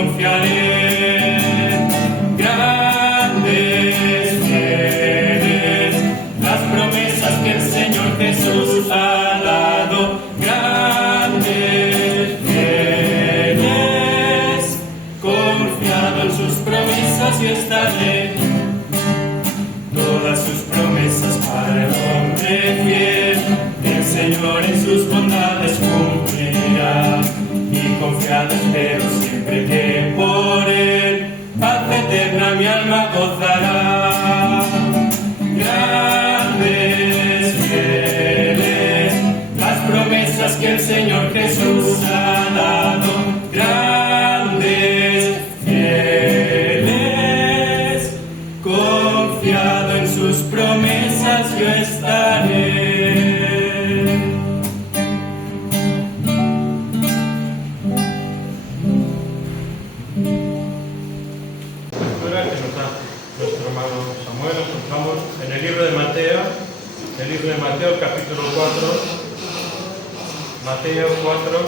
confiaré. Grandes, fieles, las promesas que el Señor Jesús ha dado. Grandes, fieles, confiado en sus promesas yo estaré. Todas sus promesas para el hombre fiel, el Señor en sus bondades cumplirá. Y confiado espero siempre que por Él paz eterna mi alma gozará. Grandes, fieles, las promesas que el Señor Jesús ha dado. Grandes, fieles, confiado en sus promesas yo estaré. Nuestro hermano Samuel, nos encontramos en el libro de Mateo, capítulo 4, Mateo 4,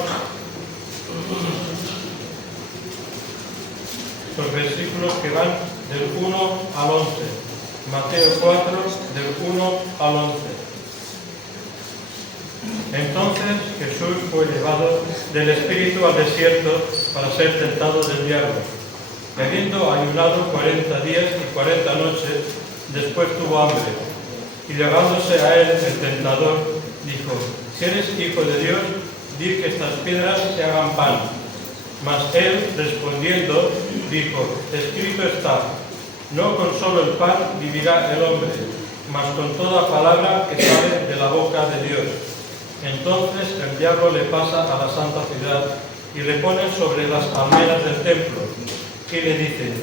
los versículos que van del 1 al 11. Mateo 4, del 1 al 11. Entonces Jesús fue llevado del Espíritu al desierto para ser tentado del diablo. Habiendo ayunado 40 días y 40 noches, después tuvo hambre. Y llegándose a él el tentador, dijo: si eres hijo de Dios, di que estas piedras se hagan pan. Mas él, respondiendo, dijo: escrito está, no con solo el pan vivirá el hombre, mas con toda palabra que sale de la boca de Dios. Entonces el diablo le pasa a la santa ciudad y le pone sobre las almenas del templo. Y le dice: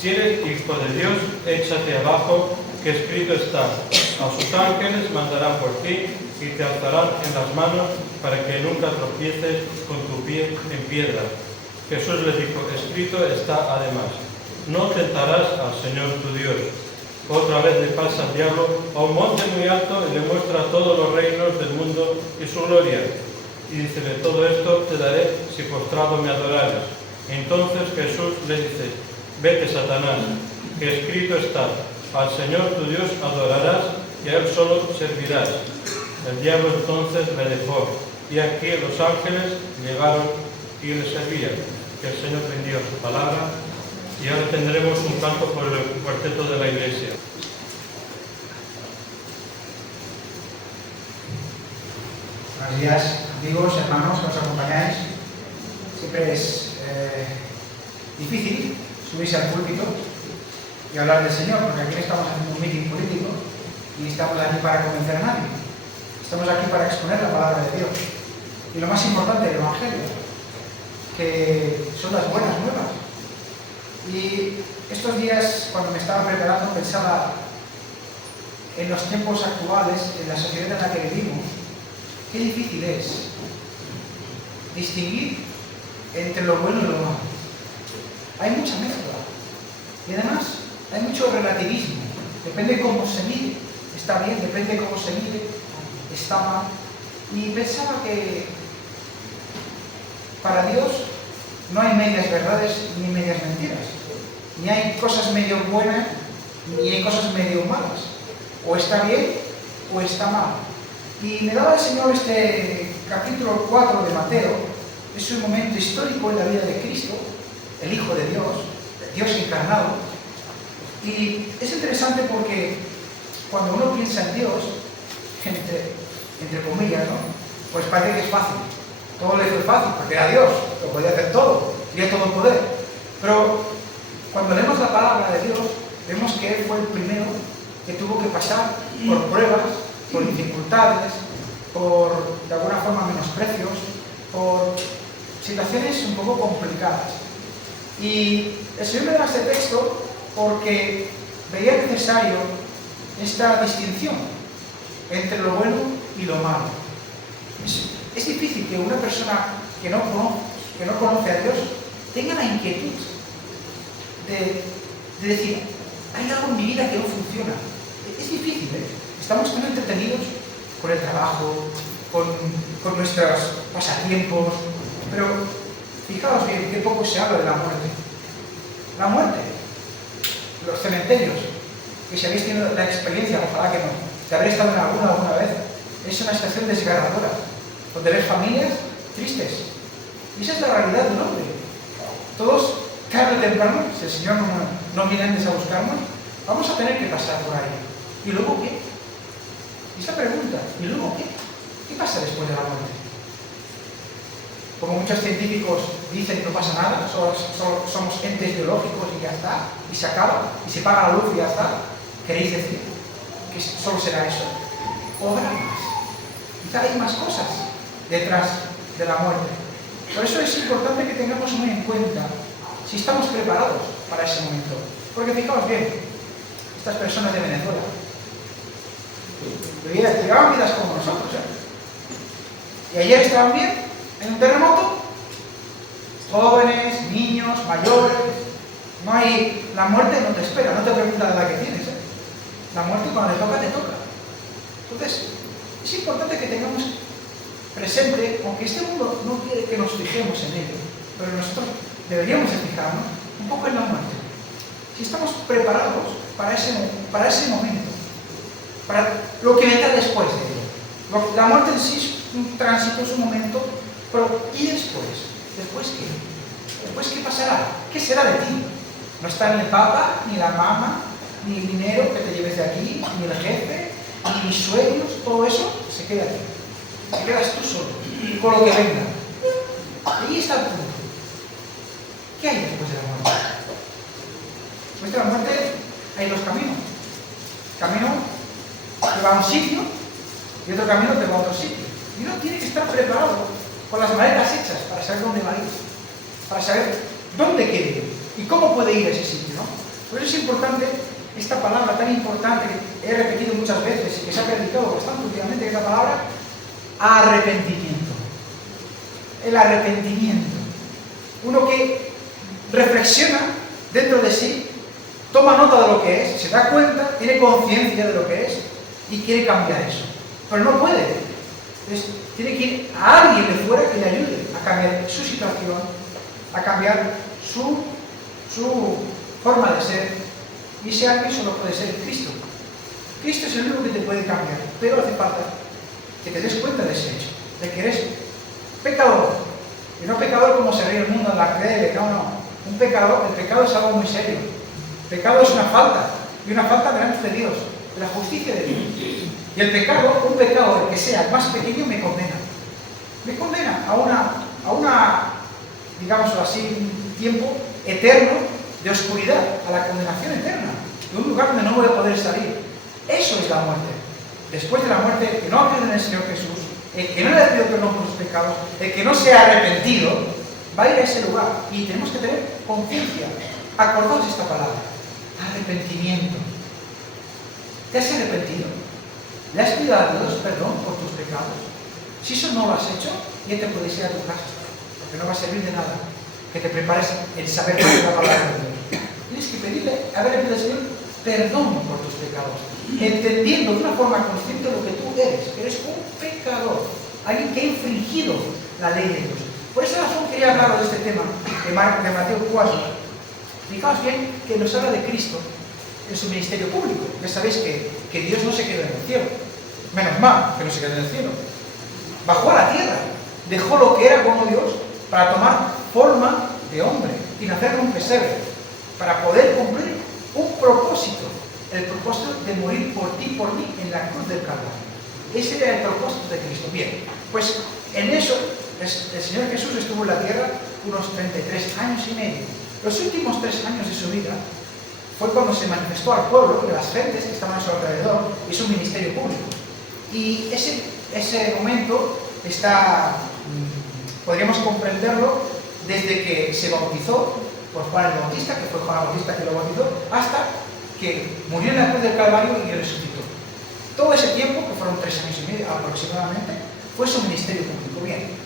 si eres hijo de Dios, échate abajo, que escrito está, a sus ángeles mandarán por ti y te alzarán en las manos para que nunca tropieces con tu pie en piedra. Jesús le dijo: escrito está además, no tentarás al Señor tu Dios. Otra vez le pasa al diablo a un monte muy alto y le muestra todos los reinos del mundo y su gloria. Y dice: de todo esto te daré si postrado me adorares. Entonces Jesús le dice: vete, Satanás, que escrito está, al Señor tu Dios adorarás y a Él solo servirás. El diablo entonces le dejó, y aquí los ángeles llegaron y le servían. Que el Señor bendiga su palabra. Y ahora tendremos un canto por el cuarteto de la Iglesia. Buenos días, amigos, hermanos que nos acompañáis. Siempre es difícil subirse al púlpito y hablar del Señor, porque aquí no estamos haciendo un meeting político y estamos aquí para convencer a nadie. Estamos aquí para exponer la palabra de Dios. Y lo más importante del Evangelio, que son las buenas nuevas. Y estos días, cuando me estaba preparando, pensaba en los tiempos actuales, en la sociedad en la que vivimos, qué difícil es distinguir entre lo bueno y lo malo. Hay mucha mezcla y además hay mucho relativismo. Depende cómo se mire, está bien, depende cómo se mire, está mal. Y pensaba que para Dios no hay medias verdades ni medias mentiras. Ni hay cosas medio buenas, ni hay cosas medio malas. O está bien o está mal. Y me daba el Señor este capítulo 4 de Mateo. Es un momento histórico en la vida de Cristo, el Hijo de Dios, Dios encarnado. Y es interesante porque cuando uno piensa en Dios, entre comillas, ¿no? Pues parece que es fácil. Todo le fue fácil, porque era Dios, lo podía hacer todo, tenía todo el poder. Pero cuando leemos la palabra de Dios, vemos que Él fue el primero que tuvo que pasar por pruebas, por dificultades, por, de alguna forma, menosprecios, por situaciones un poco complicadas. Y el Señor me da este texto porque veía necesario esta distinción entre lo bueno y lo malo. Es difícil que una persona que no conoce a Dios tenga la inquietud de decir: hay algo en mi vida que no funciona. Es difícil, ¿eh? Estamos tan entretenidos con el trabajo, con nuestros pasatiempos, pero Fijaos bien, qué poco se habla de la muerte. La muerte, los cementerios, que si habéis tenido la experiencia, ojalá que no, de haber estado en alguna vez, es una situación desgarradora, donde ves familias tristes. Y esa es la realidad del hombre. Todos, tarde o temprano, si el Señor no viene antes a buscarnos, vamos a tener que pasar por ahí. ¿Y luego qué? Y esa pregunta, ¿y luego qué? ¿Qué pasa después de la muerte? Como muchos científicos dicen, no pasa nada, solo somos entes biológicos y ya está, y se acaba, y se apaga la luz y ya está. ¿Queréis decir que solo será eso? ¿O habrá más? Quizá hay más cosas detrás de la muerte. Por eso es importante que tengamos muy en cuenta si estamos preparados para ese momento. Porque fijaos bien, estas personas de Venezuela llevaban vidas como nosotros, ¿eh? Y ayer estaban bien, en un terremoto, jóvenes, niños, mayores. No hay, la muerte no te espera, no te pregunta la edad que tienes, ¿eh? La muerte cuando te toca, te toca. Entonces, es importante que tengamos presente, aunque este mundo no quiere que nos fijemos en ello, pero nosotros deberíamos de fijarnos un poco en la muerte. Si estamos preparados para ese momento, para lo que vendrá después de ello. La muerte en sí es un tránsito, es un momento, pero ¿y después? ¿Después qué? ¿Después qué pasará? ¿Qué será de ti? No está ni el papa, ni la mamá, ni el dinero que te lleves de aquí, ni el jefe, ni mis sueños, todo eso se queda aquí. Te quedas tú solo, con lo que venga. Ahí está el punto. ¿Qué hay después de la muerte? Después de la muerte hay dos caminos. Camino que va a un sitio y otro camino que va a otro sitio. Y uno tiene que estar preparado con las maletas hechas para saber dónde va a ir, para saber dónde quiere ir y cómo puede ir a ese sitio, ¿no? Por eso es importante esta palabra tan importante que he repetido muchas veces y que se ha predicado bastante últimamente, que es la palabra arrepentimiento. El arrepentimiento. Uno que reflexiona dentro de sí, toma nota de lo que es, se da cuenta, tiene conciencia de lo que es y quiere cambiar eso. Pero no puede. Entonces, tiene que ir a alguien de fuera que le ayude a cambiar su situación, a cambiar su forma de ser. Y ese alguien solo puede ser Cristo. Cristo es el único que te puede cambiar, pero hace falta que te des cuenta de ese hecho, de que eres pecador. Y no pecador como se ríe el mundo en la cree, no. Un pecador, el pecado es algo muy serio. El pecado es una falta, y una falta delante de Dios, de la justicia de Dios. Y el pecado, un pecado, el que sea el más pequeño, me condena. Me condena a una, digámoslo así, un tiempo eterno de oscuridad, a la condenación eterna, de un lugar donde no voy a poder salir. Eso es la muerte. Después de la muerte, el que no ha creído en el Señor Jesús, el que no le ha pedido perdón por sus pecados, el que no se ha arrepentido, va a ir a ese lugar. Y tenemos que tener conciencia. Acordaos esta palabra. Arrepentimiento. ¿Te has arrepentido? ¿Le has pedido a Dios perdón por tus pecados? Si eso no lo has hecho, ya te puedes ir a tu casa, porque no va a servir de nada que te prepares el saber más de la palabra de Dios. Tienes que pedirle, haberle pedido al Señor perdón por tus pecados, entendiendo de una forma consciente lo que tú eres un pecador, alguien que ha infringido la ley de Dios. Por esa razón quería hablar de este tema de Mateo 4. Fijaos bien que nos habla de Cristo en su ministerio público. Ya sabéis que Dios no se quedó en el cielo. Menos mal que no se quedó en el cielo. Bajó a la tierra, dejó lo que era como Dios para tomar forma de hombre y nacer en un pesebre, para poder cumplir un propósito, el propósito de morir por ti y por mí en la cruz del Calvario. Ese era el propósito de Cristo. Bien, pues en eso el Señor Jesús estuvo en la tierra unos 33 años y medio. Los últimos 3 años de su vida fue cuando se manifestó al pueblo y a las gentes que estaban a su alrededor y su ministerio público. Y ese momento podríamos comprenderlo desde que se bautizó por Juan el Bautista, que fue Juan el Bautista que lo bautizó, hasta que murió en la cruz del Calvario y resucitó. Todo ese tiempo, que fueron 3 años y medio aproximadamente, fue su ministerio público. Bien,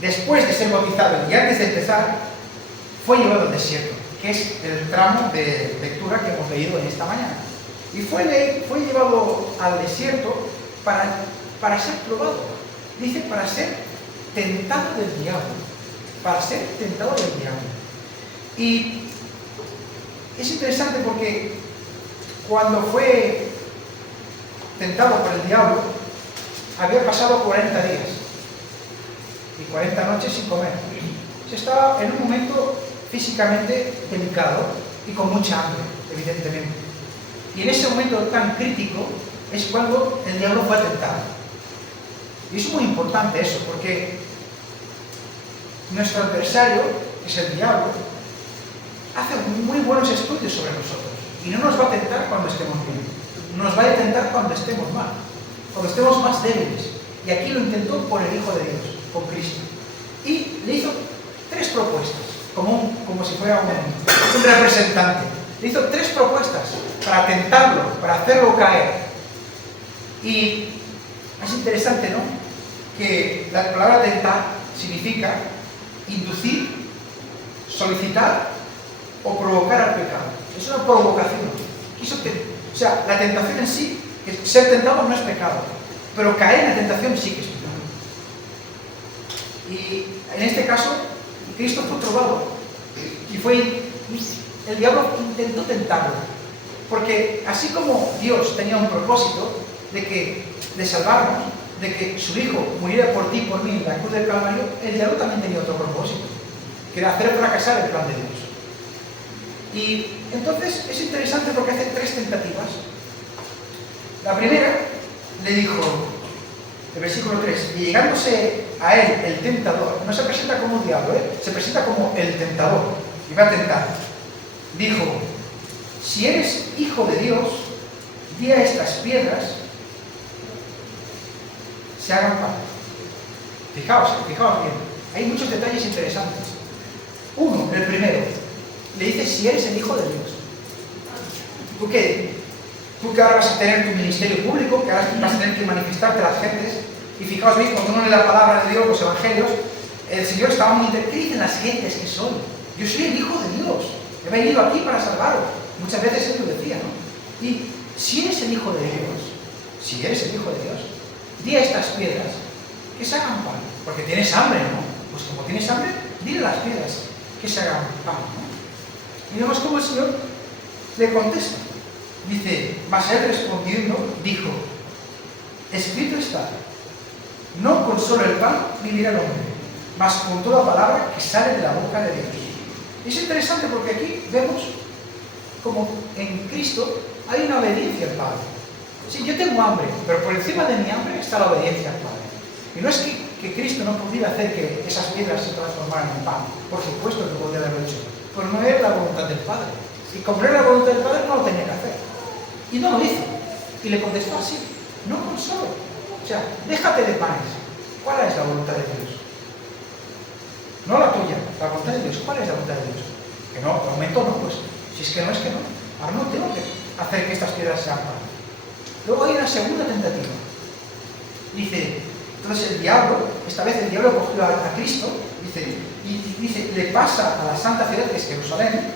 después de ser bautizado y antes de empezar, fue llevado al desierto, que es el tramo de lectura que hemos leído en esta mañana. Y fue llevado al desierto para ser probado. Dice, para ser tentado del diablo, para ser tentado del diablo. Y es interesante porque cuando fue tentado por el diablo, había pasado 40 días y 40 noches sin comer. Se estaba en un momento físicamente delicado y con mucha hambre, evidentemente. Y en ese momento tan crítico es cuando el diablo fue tentado. Y es muy importante eso, porque nuestro adversario, que es el diablo, hace muy buenos estudios sobre nosotros. Y no nos va a tentar cuando estemos bien. Nos va a tentar cuando estemos mal, cuando estemos más débiles. Y aquí lo intentó por el Hijo de Dios, con Cristo. Y le hizo 3 propuestas, como si fuera un representante. Le hizo 3 propuestas para tentarlo, para hacerlo caer. Y es interesante, ¿no?, que la palabra tentar significa inducir, solicitar o provocar al pecado. Es una provocación. O sea, la tentación en sí, ser tentado no es pecado, pero caer en la tentación sí que es pecado. Y en este caso, Cristo fue probado y el diablo intentó tentarlo, porque así como Dios tenía un propósito de salvarnos, de que su Hijo muriera por ti y por mí en la cruz del Calvario, el diablo también tenía otro propósito, que era hacer fracasar el plan de Dios. Y entonces es interesante porque hace 3 tentativas. La primera le dijo, el versículo 3, y llegándose a él el tentador, no se presenta como un diablo, se presenta como el tentador, y va a tentar. Dijo, si eres hijo de Dios, di a estas piedras se hagan pan. Fijaos bien, hay muchos detalles interesantes. Uno, el primero, le dice si eres el Hijo de Dios. ¿Tú qué? Tú que ahora vas a tener tu ministerio público, que ahora vas a tener que manifestarte a las gentes. Y fijaos bien, cuando uno lee la palabra de Dios, los evangelios, el Señor estaba muy interesado. ¿Qué dicen las gentes que soy? Yo soy el Hijo de Dios. He venido aquí para salvaros. Muchas veces Él lo decía, ¿no? Y si eres el Hijo de Dios, di a estas piedras que se hagan pan. Porque tienes hambre, ¿no? Pues como tienes hambre, dile a las piedras que se hagan pan, ¿no? Y vemos cómo el Señor le contesta. Dice, mas él respondiendo, dijo, escrito está, no con solo el pan vivirá el hombre, mas con toda palabra que sale de la boca de Dios. Es interesante porque aquí vemos como en Cristo hay una obediencia al Padre. Sí, yo tengo hambre, pero por encima de mi hambre está la obediencia al Padre. Y no es que Cristo no pudiera hacer que esas piedras se transformaran en pan. Por supuesto que podría haberlo hecho, pero no era la voluntad del Padre. Y como no era la voluntad del Padre, no lo tenía que hacer. Y no lo hizo. Y le contestó así, no con solo. O sea, déjate de panes. ¿Cuál es la voluntad de Dios? No la tuya, la voluntad de Dios. ¿Cuál es la voluntad de Dios? Que no, de momento no, pues. Si es que no, es que no. Ahora no tengo que hacer que estas piedras sean pan. Luego hay una segunda tentativa. Dice, entonces el diablo, esta vez el diablo cogió a Cristo, dice, le pasa a la santa ciudad que es Jerusalén,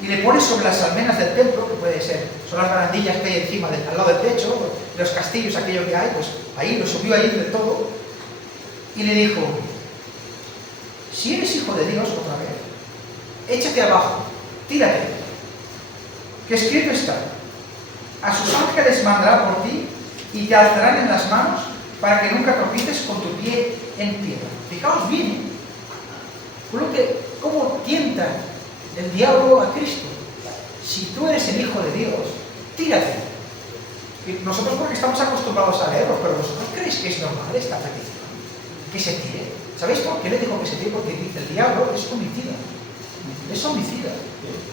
y le pone sobre las almenas del templo, que puede ser, son las barandillas que hay encima, al lado del techo, los castillos, aquello que hay, pues ahí, lo subió ahí del todo, y le dijo, si eres hijo de Dios, otra vez, échate abajo, tírate, que escrito está, a sus ángeles mandará por ti, y te alzarán en las manos, para que nunca tropieces con tu pie en piedra. Fijaos bien, cómo tienta el diablo a Cristo. Si tú eres el Hijo de Dios, tírate. Y nosotros porque estamos acostumbrados a leerlo, pero ¿vosotros creéis que es normal esta petición? Que se tire. ¿Sabéis por qué le digo que se tire? Porque el diablo es homicida. Es homicida.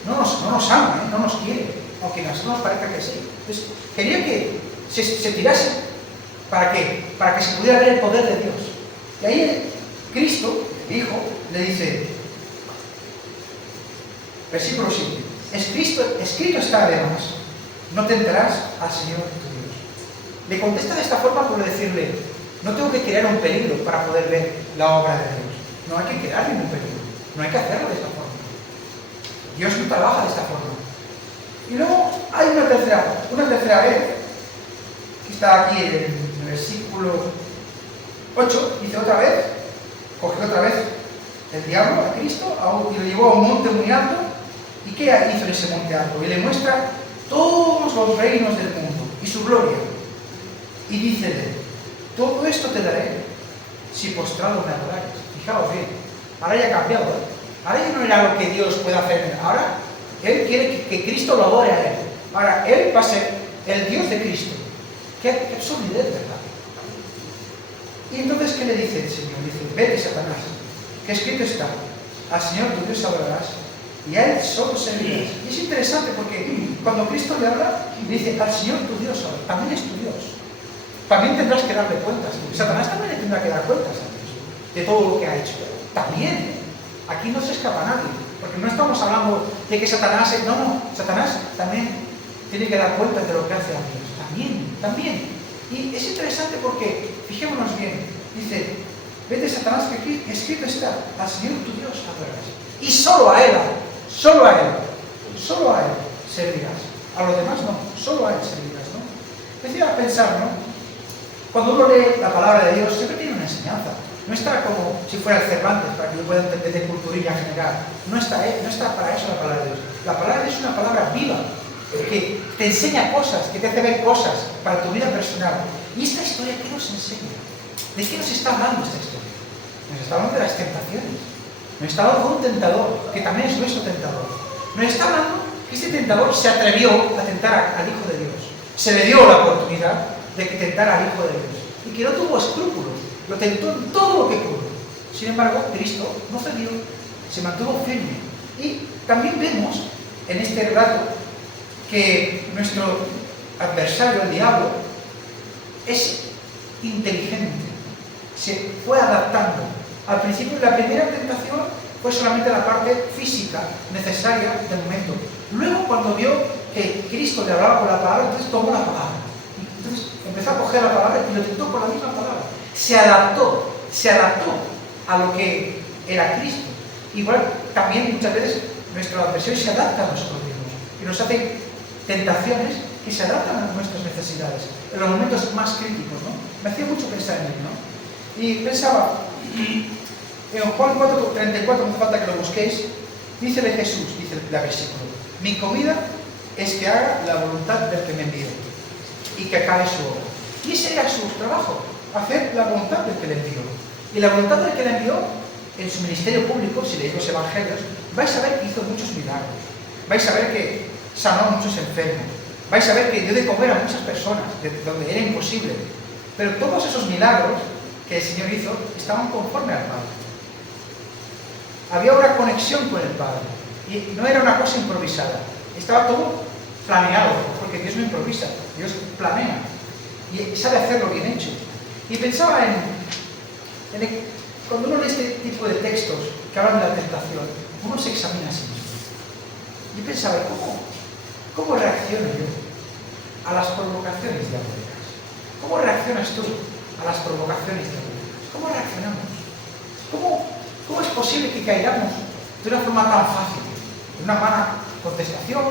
No nos ama, no nos quiere, aunque a nosotros nos parezca que sí. Entonces, quería que se tirase. ¿Para qué? Para que se pudiera ver el poder de Dios. Y ahí Cristo, el Hijo, le dice, versículo 7, escrito está además, no tentarás al Señor tu Dios. Le contesta de esta forma por decirle, no tengo que crear un peligro para poder ver la obra de Dios. No hay que crear ningún peligro, no hay que hacerlo de esta forma. Dios no trabaja de esta forma. Y luego hay una tercera vez, que está aquí en el versículo 8, dice otra vez, cogió otra vez el diablo a Cristo y lo llevó a un monte muy alto. ¿Y qué hizo en ese monte alto? Y le muestra todos los reinos del mundo y su gloria. Y dícele, todo esto te daré si postrado me adorares. Fijaos bien, ahora ya ha cambiado, ¿eh? Ahora ya no era lo que Dios puede hacer. Ahora Él quiere que Cristo lo adore a Él. Ahora Él va a ser el Dios de Cristo. Qué absurdidad, ¿verdad? Y entonces, ¿qué le dice el Señor? Dice, vete, Satanás, que escrito está, al Señor tu Dios adorarás y a Él solo servirás. Y es interesante porque cuando Cristo le habla, le dice, al Señor tu Dios adorarás. También es tu Dios. También tendrás que darle cuentas. Satanás también le tendrá que dar cuentas a Dios de todo lo que ha hecho. También. Aquí no se escapa nadie. Porque no estamos hablando de que Satanás... No, Satanás también tiene que dar cuentas de lo que hace a Dios. También. Y es interesante porque, fijémonos bien, dice, vete, Satanás, que aquí escrito está, al Señor tu Dios adorarás. Y solo a Él servirás. A los demás no, solo a Él servirás, ¿no? Decía a pensar, ¿no? Cuando uno lee la palabra de Dios, siempre tiene una enseñanza. No está como si fuera el Cervantes, para que yo pueda entender de culturilla general. No está para eso la palabra de Dios. La palabra de Dios es una palabra viva, que te enseña cosas, que te hace ver cosas para tu vida personal. ¿Y esta historia qué nos enseña? ¿De qué nos está hablando esta historia? Nos está hablando de las tentaciones. Nos está hablando de un tentador, que también es nuestro tentador. Nos está hablando que este tentador se atrevió a tentar al Hijo de Dios. Se le dio la oportunidad de que tentara al Hijo de Dios. Y que no tuvo escrúpulos. Lo tentó en todo lo que pudo. Sin embargo, Cristo no cedió, se mantuvo firme. Y también vemos en este relato que nuestro adversario, el diablo, es inteligente. Se fue adaptando. Al principio, la primera tentación fue solamente la parte física necesaria del momento. Luego, cuando vio que Cristo le hablaba con la palabra, entonces tomó la palabra. Entonces empezó a coger la palabra y lo tentó con la misma palabra. Se adaptó a lo que era Cristo. Igual también muchas veces nuestro adversario se adapta a nosotros mismos y nos hace tentaciones que se adaptan a nuestras necesidades en los momentos más críticos, ¿no? Me hacía mucho pensar en él, ¿no? Y pensaba, en Juan 4:34, no hace falta que lo busquéis, dice de Jesús, dice el versículo, mi comida es que haga la voluntad del que me envió y que acabe su obra. Y ese era su trabajo, hacer la voluntad del que le envió. Y la voluntad del que le envió, en su ministerio público, si leéis los evangelios, vais a ver que hizo muchos milagros. Vais a ver que sanó a muchos enfermos. Vais a ver que dio de comer a muchas personas, de donde era imposible. Pero todos esos milagros que el Señor hizo estaban conforme al Padre. Había una conexión con el Padre. Y no era una cosa improvisada. Estaba todo planeado, porque Dios no improvisa, Dios planea. Y sabe hacerlo bien hecho. Y pensaba cuando uno lee este tipo de textos que hablan de la tentación, uno se examina a sí mismo. Y pensaba, ¿cómo reacciono yo a las provocaciones diabólicas? ¿Cómo reaccionas tú a las provocaciones diabólicas? ¿Cómo reaccionamos? ¿Cómo es posible que caigamos de una forma tan fácil? En una mala contestación,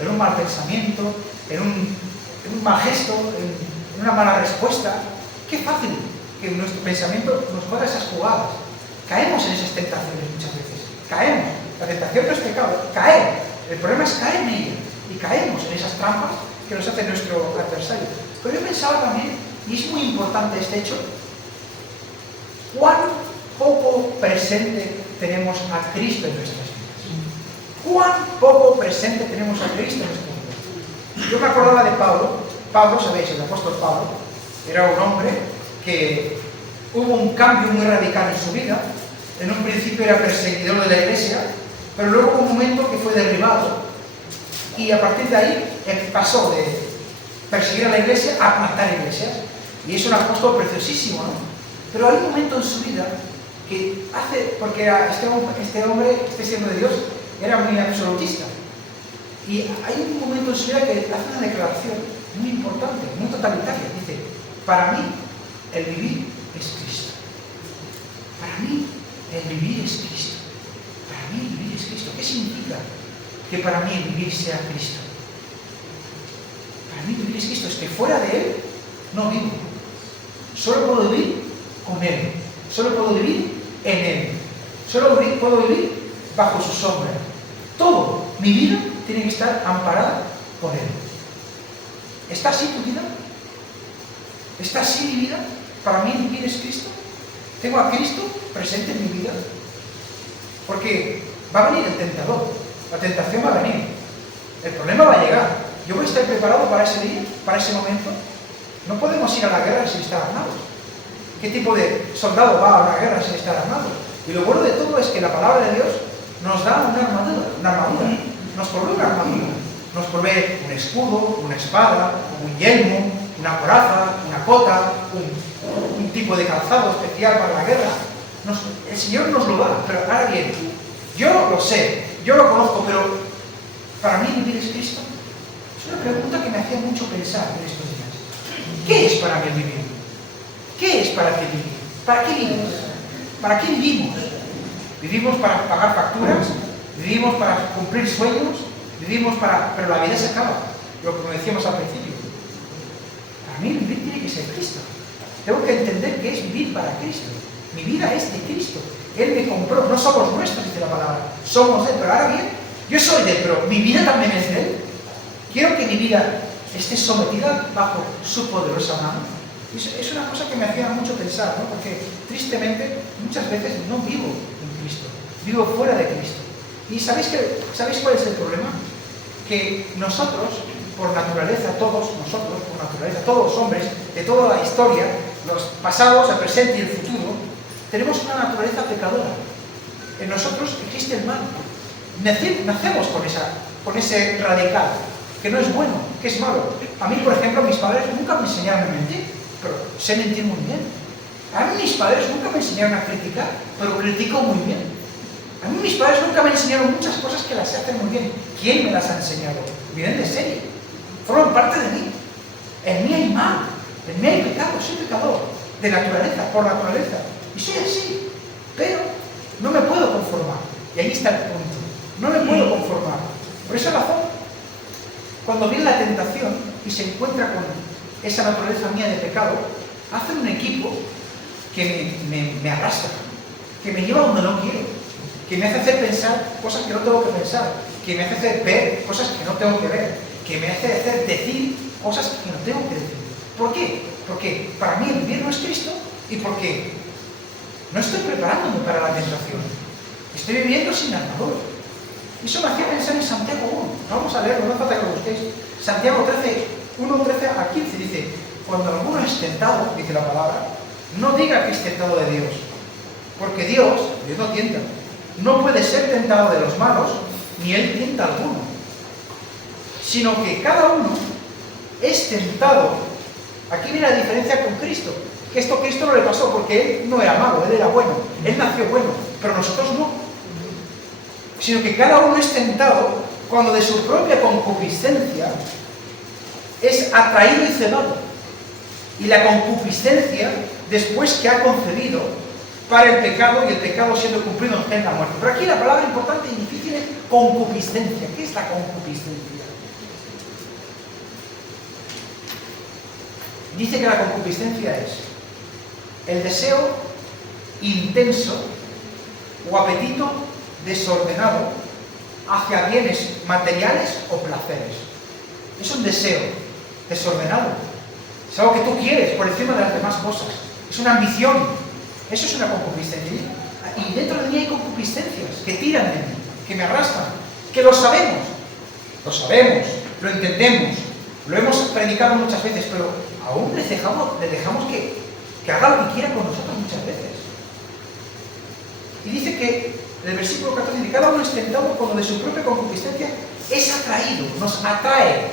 en un mal pensamiento, en un mal gesto, en una mala respuesta. Qué fácil que nuestro pensamiento nos juega esas jugadas. Caemos en esas tentaciones muchas veces. Caemos. La tentación no es pecado, caer. El problema es caer en ella. Y caemos en esas trampas que nos hace nuestro adversario. Pero yo pensaba también, y es muy importante este hecho, cuán poco presente tenemos a Cristo en nuestras vidas. Cuán poco presente tenemos a Cristo en nuestras vidas. Yo me acordaba de Pablo. Pablo, sabéis, el apóstol Pablo, era un hombre que hubo un cambio muy radical en su vida. En un principio era perseguidor de la iglesia, pero luego hubo un momento que fue derribado y a partir de ahí pasó de perseguir a la iglesia a matar iglesias. Y es un apóstol preciosísimo, ¿no? Pero hay un momento en su vida que porque este hombre, este siervo de Dios, era muy absolutista. Y hay un momento en su vida que hace una declaración muy importante, muy totalitaria. Dice, para mí el vivir es Cristo. Para mí el vivir es Cristo. Para mí el vivir es Cristo. ¿Qué significa que para mí el vivir sea Cristo? Para mí el vivir es Cristo. Es que fuera de Él no vivo. Solo puedo vivir con Él. Solo puedo vivir en Él. Solo puedo vivir bajo su sombra. Todo, mi vida, tiene que estar amparada por Él. ¿Está así tu vida? ¿Está así mi vida? ¿Para mí vivir es Cristo? ¿Tengo a Cristo presente en mi vida? Porque va a venir el tentador, la tentación va a venir, el problema va a llegar. ¿Yo voy a estar preparado para ese día, para ese momento? No podemos ir a la guerra sin estar armados. ¿Qué tipo de soldado va a la guerra sin estar armado? Y lo bueno de todo es que la palabra de Dios nos da una armadura, nos provee una armadura, nos provee un escudo, una espada, un yelmo, una coraza, una cota, un tipo de calzado especial para la guerra. El Señor nos lo da, pero ahora bien, yo lo sé, yo lo conozco, pero ¿para mí vivir es Cristo? Es una pregunta que me hacía mucho pensar en estos días. ¿Qué es para mí vivir? ¿Qué es para ti vivir? ¿Para qué vivimos? ¿Para qué vivimos? ¿Vivimos para pagar facturas? ¿Vivimos para cumplir sueños? ¿Vivimos para...? Pero la vida se acaba, lo que decíamos al principio. Para mí vivir tiene que ser Cristo. Tengo que entender que es vivir para Cristo. Mi vida es de Cristo. Él me compró. No somos nuestros, dice la palabra. Somos de Él. Pero ahora bien, yo soy de Él, pero mi vida también es de Él. Quiero que mi vida esté sometida bajo su poderosa mano. Es una cosa que me hacía mucho pensar, ¿no? Porque tristemente muchas veces no vivo en Cristo. Vivo fuera de Cristo. ¿Y sabéis cuál es el problema? Que nosotros, por naturaleza, todos los hombres, de toda la historia, los pasados, el presente y el futuro, tenemos una naturaleza pecadora. En nosotros existe el mal. Nacemos con ese radical, que no es bueno, que es malo. A mí, por ejemplo, mis padres nunca me enseñaron a mentir, pero sé mentir muy bien. A mí mis padres nunca me enseñaron a criticar, pero critico muy bien. A mí mis padres nunca me enseñaron muchas cosas que las hacen muy bien. ¿Quién me las ha enseñado? Vienen de serie. Forman parte de mí. En mí hay mal, en mí hay pecado, soy pecador, de naturaleza, por naturaleza. Y soy así, pero no me puedo conformar. Y ahí está el punto. No me puedo conformar. Por esa razón, cuando viene la tentación y se encuentra con esa naturaleza mía de pecado, hace un equipo que me arrastra, que me lleva donde no quiero, que me hace hacer pensar cosas que no tengo que pensar, que me hace hacer ver cosas que no tengo que ver, que me hace hacer decir cosas que no tengo que decir. ¿Por qué? Porque para mí el vivir no es Cristo y porque no estoy preparándome para la tentación. Estoy viviendo sin armadura. Eso me hacía pensar en Santiago 1. Vamos a leerlo, no hace falta que lo busquéis. Santiago 1, 13 a 15 dice: cuando alguno es tentado, dice la palabra, no diga que es tentado de Dios. Porque Dios no tienta. No puede ser tentado de los malos, ni Él tienta a alguno. Sino que cada uno es tentado. Aquí viene la diferencia con Cristo. Que esto a Cristo no le pasó porque Él no era malo, Él era bueno. Él nació bueno, pero nosotros no. Sino que cada uno es tentado cuando de su propia concupiscencia es atraído y cebado. Y la concupiscencia, después que ha concebido, para el pecado, y el pecado siendo cumplido engendra la muerte. Pero aquí la palabra importante y difícil es concupiscencia. ¿Qué es la concupiscencia? Dice que la concupiscencia es el deseo intenso o apetito desordenado hacia bienes materiales o placeres. Es un deseo desordenado. Es algo que tú quieres por encima de las demás cosas. Es una ambición. Eso es una concupiscencia. Y dentro de mí hay concupiscencias que tiran de mí, que me arrastran, que lo sabemos, lo entendemos, lo hemos predicado muchas veces, pero aún le dejamos que haga lo que quiera con nosotros muchas veces. Y dice que, en el versículo 14, dice: cada uno es tentado cuando de su propia concupiscencia es atraído, nos atrae.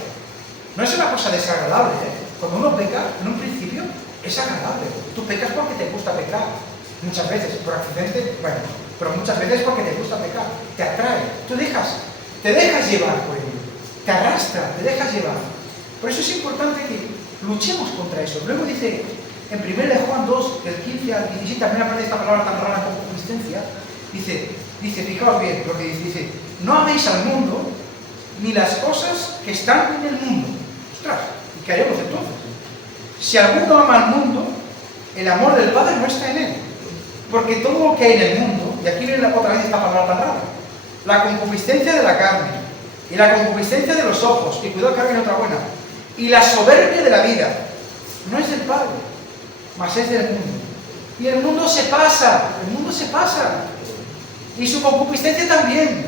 No es una cosa desagradable, ¿eh? Cuando uno peca, en un principio, es agradable. Tú pecas porque te gusta pecar. Muchas veces, por accidente, bueno, pero muchas veces porque te gusta pecar. Te atrae. Te dejas llevar por ello. Te arrastra, te dejas llevar. Por eso es importante que luchemos contra eso. Luego dice, en 1 Juan 2, del 15 al 17, también aparece esta palabra tan rara, concupiscencia. Dice, fijaos bien lo que dice, no améis al mundo, ni las cosas que están en el mundo. Ostras, ¿y qué haremos entonces? Si alguno ama al mundo, el amor del Padre no está en él. Porque todo lo que hay en el mundo, y aquí viene otra vez esta palabra tan rara, la concupiscencia de la carne, y la concupiscencia de los ojos, y cuidado que ahora viene otra buena, y la soberbia de la vida, no es del Padre, mas es del mundo. Y el mundo se pasa, y su concupiscencia también,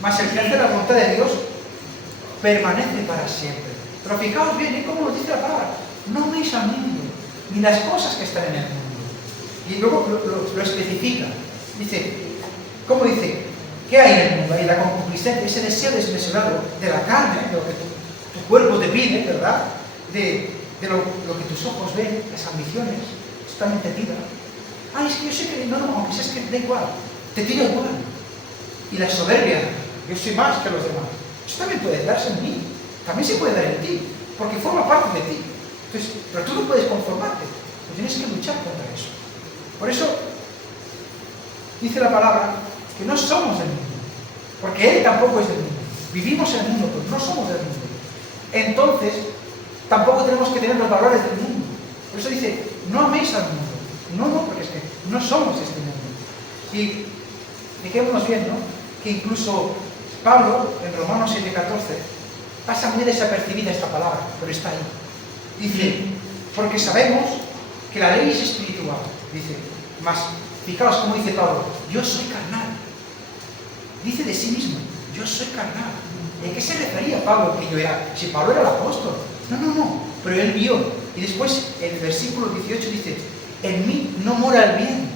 mas el que hace la voluntad de Dios permanece para siempre. Pero fijaos bien, ¿cómo nos dice la palabra? No améis al mundo, ni las cosas que están en el mundo. Y luego lo especifica. Dice, ¿cómo dice? ¿Qué hay en el mundo? Hay la concupiscencia, ese deseo desmesurado de la carne, de lo que tu cuerpo te pide, ¿verdad? De lo que tus ojos ven, las ambiciones, está metida. Ay, es que yo sé que no, aunque sea, es que da igual, te tira igual. Y la soberbia, yo soy más que los demás. Eso también puede darse en mí, también se puede dar en ti, porque forma parte de ti. Entonces, pero tú no puedes conformarte, tú tienes que luchar contra eso. Por eso dice la palabra que no somos del mundo, porque Él tampoco es del mundo. Vivimos en el mundo, pero no somos del mundo. Entonces, tampoco tenemos que tener los valores del mundo. Por eso dice, no améis al mundo. No, porque es que no somos este mundo. Y fijémonos bien, ¿no? Que incluso Pablo, en Romanos 7:14, pasa muy desapercibida esta palabra, pero está ahí. Dice, porque sabemos que la ley es espiritual. Dice, más, fijaos cómo dice Pablo, yo soy carnal. Dice de sí mismo, yo soy carnal. ¿En qué se refería Pablo que yo era? Si Pablo era el apóstol. No, pero él vio. Y después, en el versículo 18 dice, en mí no mora el bien.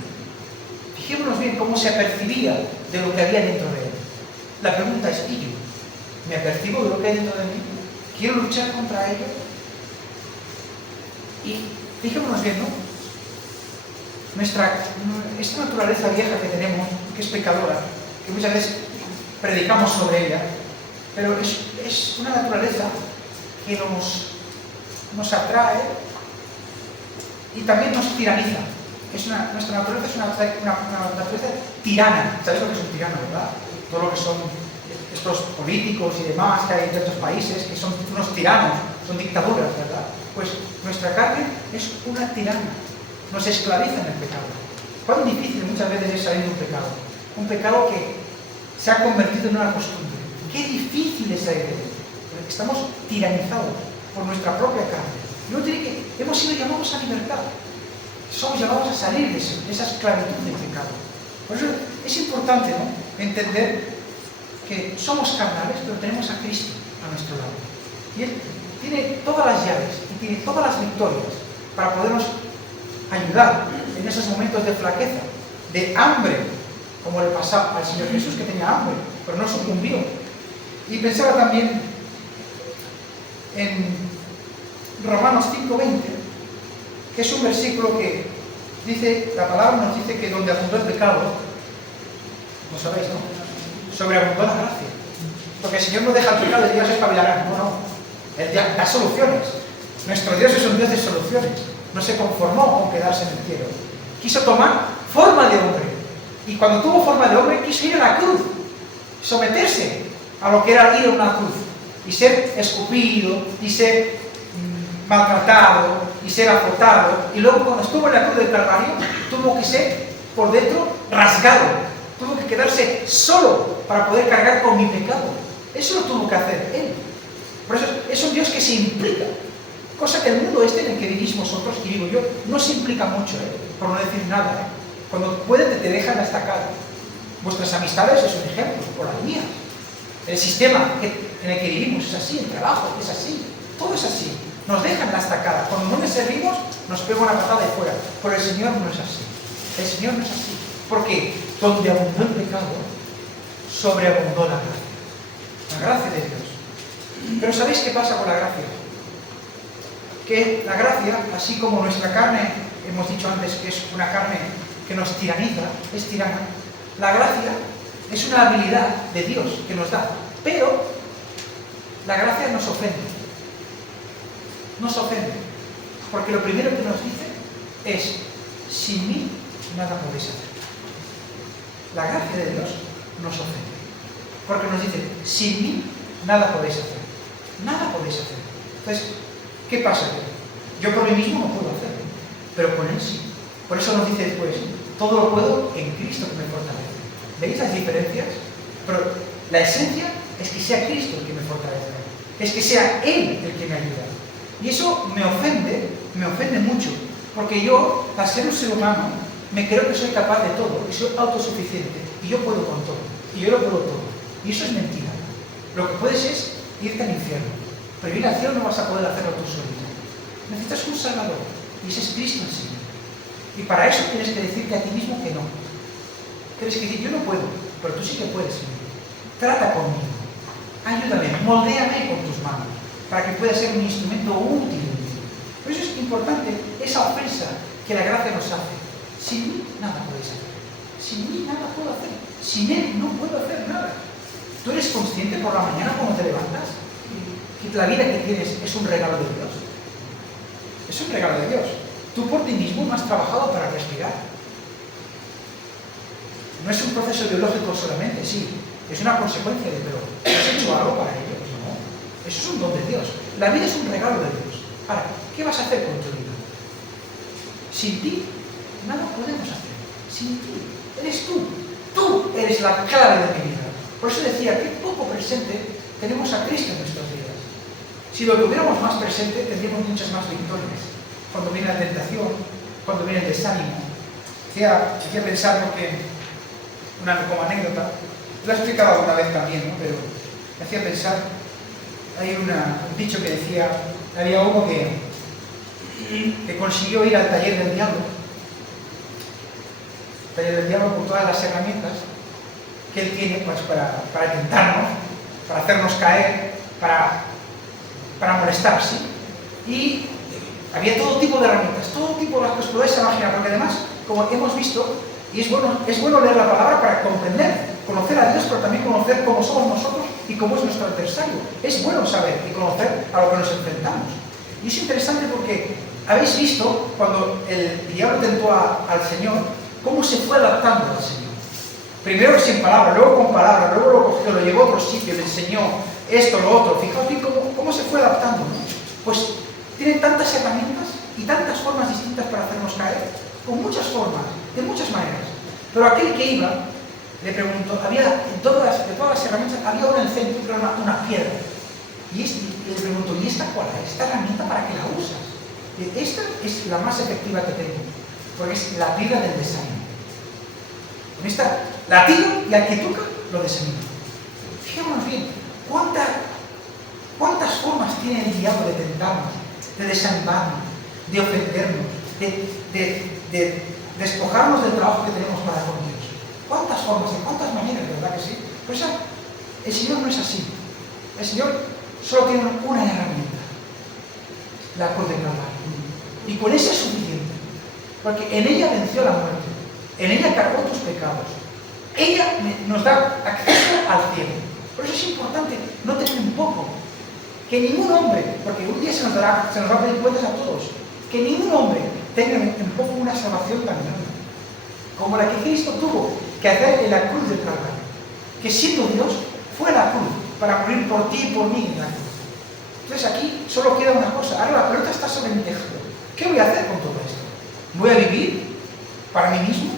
Fijémonos bien cómo se apercibía de lo que había dentro de él. La pregunta es, ¿y yo? ¿Me apercibo de lo que hay dentro de mí? ¿Quiero luchar contra ello? Y fijémonos bien, ¿no? Esta naturaleza vieja que tenemos, que es pecadora, que muchas veces predicamos sobre ella, pero es una naturaleza que nos atrae y también nos tiraniza. Nuestra naturaleza es una naturaleza tirana. ¿Sabéis lo que es un tirano, verdad? Todo lo que son estos políticos y demás que hay en ciertos países, que son unos tiranos, son dictaduras, ¿verdad? Pues nuestra carne es una tirana. Nos esclaviza en el pecado. Cuán difícil muchas veces es salir de un pecado. Un pecado que se ha convertido en una costumbre. Qué difícil es salir de él. Porque estamos tiranizados por nuestra propia carne. Hemos sido llamados a libertad. Somos llamados a salir de esa esclavitud del pecado. Por eso es importante, ¿no?, entender que somos carnales, pero tenemos a Cristo a nuestro lado. Y Él tiene todas las llaves y tiene todas las victorias para podernos ayudar en esos momentos de flaqueza, de hambre, como le pasaba al Señor Jesús, que tenía hambre, pero no sucumbió. Y pensaba también en Romanos 5:20, que es un versículo que dice, la palabra nos dice que donde abundó el pecado, lo sabéis, ¿no?, sobreabundó la gracia. Porque el Señor no deja el pecado y Dios espabilará. No. Él da soluciones. Nuestro Dios es un Dios de soluciones. No se conformó con quedarse en el cielo. Quiso tomar forma de hombre. Y cuando tuvo forma de hombre, quiso ir a la cruz. Someterse a lo que era ir a una cruz. Y ser escupido, y ser maltratado, y ser azotado. Y luego cuando estuvo en la cruz del Calvario, tuvo que ser por dentro rasgado. Tuvo que quedarse solo para poder cargar con mi pecado. Eso lo tuvo que hacer Él. Por eso es un Dios que se implica. Cosa que el mundo en el que vivís vosotros, y digo yo, no se implica mucho, por no decir nada. Cuando pueden te dejan la estacada. Vuestras amistades es un ejemplo, o las mías. El sistema en el que vivimos es así, el trabajo es así, todo es así. Nos dejan la estacada. Cuando no les servimos, nos pega una patada de fuera. Pero el Señor no es así. El Señor no es así. Porque donde abundó el pecado, sobreabundó la gracia. La gracia de Dios. Pero ¿sabéis qué pasa con la gracia? Que la gracia, así como nuestra carne, hemos dicho antes que es una carne que nos tiraniza, es tirana, la gracia es una habilidad de Dios que nos da. Pero la gracia nos ofende. Nos ofende. Porque lo primero que nos dice es, sin mí nada podéis hacer. La gracia de Dios nos ofende. Porque nos dice, sin mí nada podéis hacer. Nada podéis hacer. Entonces, ¿qué pasa? Yo por mí mismo no puedo hacerlo, pero con Él sí. Por eso nos dice después, todo lo puedo en Cristo que me fortalece. ¿Veis las diferencias? Pero la esencia es que sea Cristo el que me fortalece, es que sea Él el que me ayuda. Y eso me ofende mucho, porque yo, al ser un ser humano, me creo que soy capaz de todo, y soy autosuficiente, y yo puedo con todo, y yo lo puedo todo. Y eso es mentira. Lo que puedes es irte al infierno, pero ir al cielo no vas a poder hacerlo tú solito. Necesitas un Salvador, y ese es Cristo en sí. Y para eso tienes que decirte a ti mismo que no. Tienes que decir, yo no puedo, pero tú sí que puedes, Señor. Trata conmigo, ayúdame, moldéame con tus manos, para que pueda ser un instrumento útil. Por eso es importante esa ofensa que la gracia nos hace. Sin mí nada podéis hacer. Sin mí nada puedo hacer. Sin Él no puedo hacer nada. ¿Tú eres consciente por la mañana cuando te levantas que la vida que tienes es un regalo de Dios? Es un regalo de Dios. Tú por ti mismo no has trabajado para respirar. No es un proceso biológico solamente, sí. Es una consecuencia de, pero ¿has hecho algo para ello? No. Eso es un don de Dios. La vida es un regalo de Dios. Ahora, ¿qué vas a hacer con tu vida? Sin ti, nada podemos hacer. Sin ti, eres tú. Tú eres la clave de mi vida. Por eso decía, qué poco presente tenemos a Cristo en nuestras vidas. Si lo tuviéramos más presente, tendríamos muchas más victorias. Cuando viene la tentación, cuando viene el desánimo. Hacía pensar porque, como anécdota, lo he explicado alguna vez también, ¿no? Pero me hacía pensar, hay un dicho que decía, había uno que consiguió ir al taller del diablo con todas las herramientas que él tiene pues, para tentarnos, para hacernos caer, para molestar, ¿sí? Y había todo tipo de herramientas, todo tipo de las que os podáis imaginar, porque además, como hemos visto, y es bueno leer la palabra para comprender, conocer a Dios, pero también conocer cómo somos nosotros y cómo es nuestro adversario. Es bueno saber y conocer a lo que nos enfrentamos. Y es interesante porque habéis visto, cuando el diablo tentó al Señor, cómo se fue adaptando al Señor. Primero sin palabra, luego con palabra, luego lo cogió, lo llevó a otro sitio, le enseñó esto, lo otro. Fijaos bien cómo se fue adaptando, ¿no? Pues tiene tantas herramientas y tantas formas distintas para hacernos caer, con muchas formas, de muchas maneras. Pero aquel que iba, le preguntó, de todas las herramientas, había una en el centro, que era una piedra. Y le preguntó, ¿y esta cuál es? ¿Esta herramienta para qué la usas? Y esta es la más efectiva que tengo, porque es la piedra del desánimo. Con esta la tiro y al que toca lo desanima. Fijémonos bien, ¿cuántas formas tiene el diablo de tentarnos, de desanimarnos, de ofendernos, de despojarnos del trabajo que tenemos para con Dios? ¿Cuántas formas, de cuántas maneras, verdad que sí? Por eso el Señor no es así. El Señor solo tiene una herramienta, la cruz de Calvario. Y con esa es suficiente, porque en ella venció la muerte, en ella cargó tus pecados, ella nos da acceso al cielo. Por eso es importante no tener un poco, que ningún hombre, porque un día se nos va a pedir cuentas a todos, que ningún hombre tenga en poco una salvación tan grande como la que Cristo tuvo que hacer en la cruz del Calvario, que siendo Dios fue a la cruz para morir por ti y por mí en la cruz. Entonces aquí solo queda una cosa, ahora la pelota está sobre mi tejado. ¿Qué voy a hacer con todo esto? ¿Voy a vivir para mí mismo?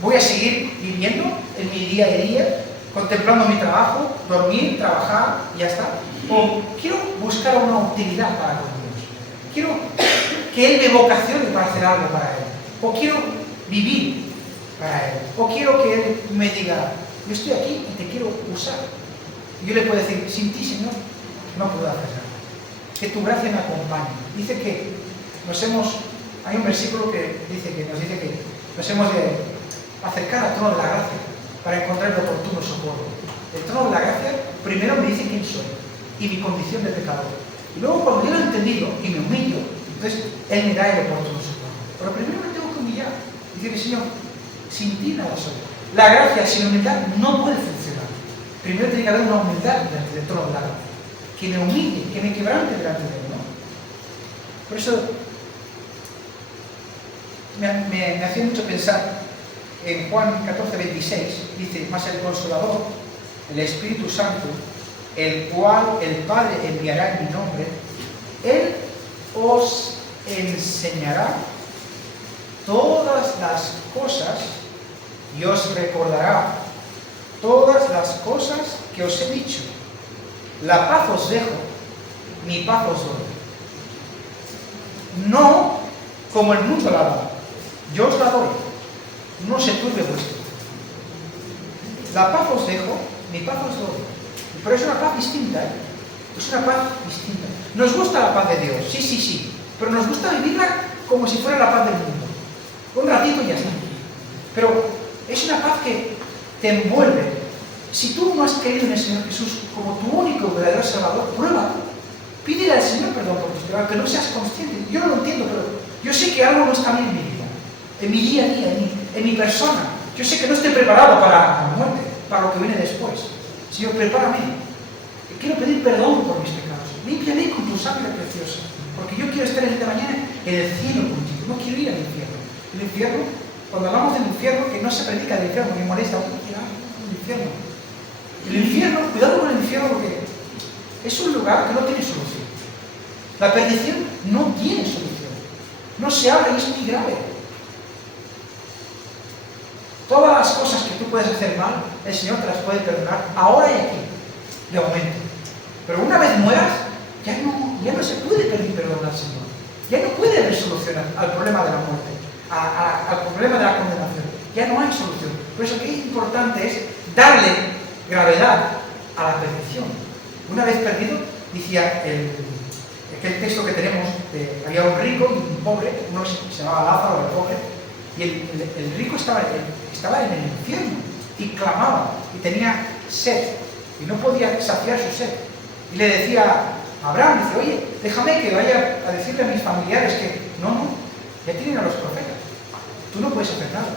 ¿Voy a seguir viviendo en mi día a día, contemplando mi trabajo, dormir, trabajar y ya está? ¿O quiero buscar una utilidad para con Dios? ¿Quiero que Él me vocacione para hacer algo para Él? ¿O quiero vivir para Él? ¿O quiero que Él me diga, yo estoy aquí y te quiero usar? Y yo le puedo decir, sin ti, Señor, no puedo hacer nada. Que tu gracia me acompañe. Dice que hay un versículo que nos dice que nos hemos de acercar al trono de la gracia para encontrar el oportuno socorro. El trono de la gracia primero me dice quién soy y mi condición de pecador. Y luego cuando yo lo he entendido y me humillo, entonces Él me da el oportuno socorro. Pero primero me tengo que humillar y decirle, Señor, sin ti nada soy. La gracia sin humildad no puede funcionar. Primero tiene que haber una humildad delante del trono de la gracia, que me humille, que me quebrante delante de Él, ¿no? Por eso me hacía mucho pensar en Juan 14:26, dice, mas el Consolador, el Espíritu Santo, el cual el Padre enviará en mi nombre, Él os enseñará todas las cosas, y os recordará todas las cosas que os he dicho. La paz os dejo, mi paz os doy. No como el mundo la da, yo os la doy, no se turbe vuestro. La paz os dejo, mi paz os doy. Pero es una paz distinta, ¿eh? Es una paz distinta. Nos gusta la paz de Dios, sí, sí, sí, pero nos gusta vivirla como si fuera la paz del mundo. Un ratito y ya está. Pero es una paz que te envuelve. Si tú no has creído en el Señor Jesús como tu único y verdadero Salvador, prueba. Pídele al Señor perdón por tus pecados, que no seas consciente. Yo no lo entiendo, pero yo sé que algo no está bien en mi vida, en mi día a día, en mi persona. Yo sé que no estoy preparado para la muerte, para lo que viene después. Señor, prepárame. Quiero pedir perdón por mis pecados. Límpiame con tu sangre preciosa, porque yo quiero estar el día de mañana en el cielo contigo. No quiero ir al infierno. El infierno, cuando hablamos del infierno, que no se predica del infierno, me molesta. El infierno. El infierno, cuidado con el infierno, porque es un lugar que no tiene solución. La perdición no tiene solución. No se habla y es muy grave. Todas las cosas que tú puedes hacer mal, el Señor te las puede perdonar ahora y aquí, de momento. Pero una vez mueras, ya no se puede pedir perdón al Señor. Ya no puede haber solución al problema de la muerte, al problema de la condenación. Ya no hay solución. Por eso que es importante es darle gravedad a la perdición. Una vez perdido, decía aquel texto que tenemos, había un rico y un pobre, uno se llamaba Lázaro, el pobre, y el rico estaba en el infierno y clamaba y tenía sed y no podía saciar su sed. Y le decía a Abraham, dice, oye, déjame que vaya a decirle a mis familiares que no, ya tienen a los profetas, tú no puedes hacer nada.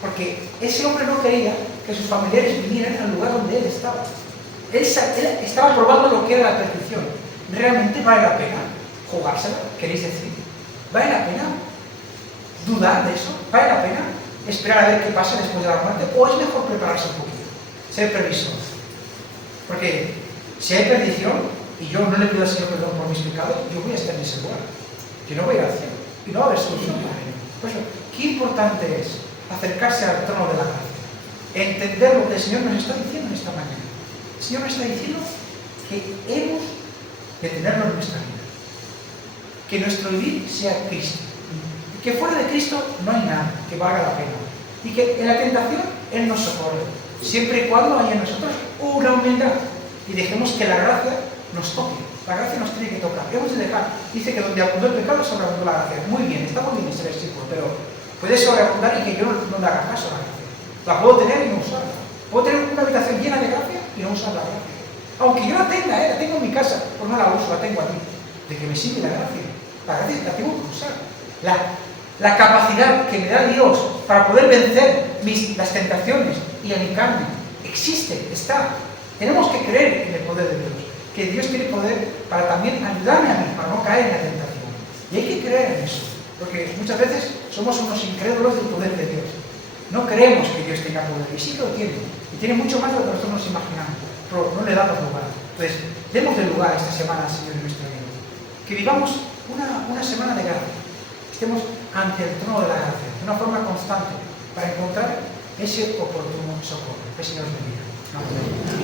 Porque ese hombre no quería que sus familiares vinieran al lugar donde él estaba. Él estaba probando lo que era la perdición. ¿Realmente vale la pena jugársela? ¿Queréis decir? ¿Vale la pena dudar de eso? ¿Vale la pena esperar a ver qué pasa después de la muerte? ¿O es mejor prepararse un poquito? Ser previsor. Porque si hay perdición y yo no le pido al Señor perdón por mis pecados, yo voy a estar en ese lugar. Yo no voy a ir al cielo. Y no va a haber solución para ello. Por eso, qué importante es acercarse al trono de la gracia. Entender lo que el Señor nos está diciendo esta mañana. El Señor nos está diciendo que hemos de tenerlo en nuestra vida. Que nuestro vivir sea Cristo. Que fuera de Cristo no hay nada que valga la pena. Y que en la tentación Él nos socorre. Siempre y cuando haya en nosotros una humildad. Y dejemos que la gracia nos toque. La gracia nos tiene que tocar. Hemos de dejar. Dice que donde abundó el pecado, sobreabundó la gracia. Muy bien, está muy bien ese versículo, pero puede sobreabundar y que yo no le haga caso a la gracia. La puedo tener y no usarla. Puedo tener una habitación llena de gracia y no usar la gracia. Aunque yo la tengo en mi casa, pues no la uso, la tengo aquí. De que me sirve la gracia. La gracia la tengo que usar. La capacidad que me da Dios para poder vencer las tentaciones y a mi carne existe, está. Tenemos que creer en el poder de Dios. Que Dios tiene poder para también ayudarme a mí, para no caer en la tentación. Y hay que creer en eso. Porque muchas veces somos unos incrédulos del poder de Dios. No creemos que Dios tenga poder, y sí que lo tiene. Y tiene mucho más de lo que nosotros nos imaginamos. Pero no le damos lugar. Entonces, démosle lugar esta semana al Señor en nuestra vida. Que vivamos una semana de gracia. Estemos ante el trono de la gracia, de una forma constante, para encontrar ese oportuno socorro. Que el Señor nos bendiga. Amén.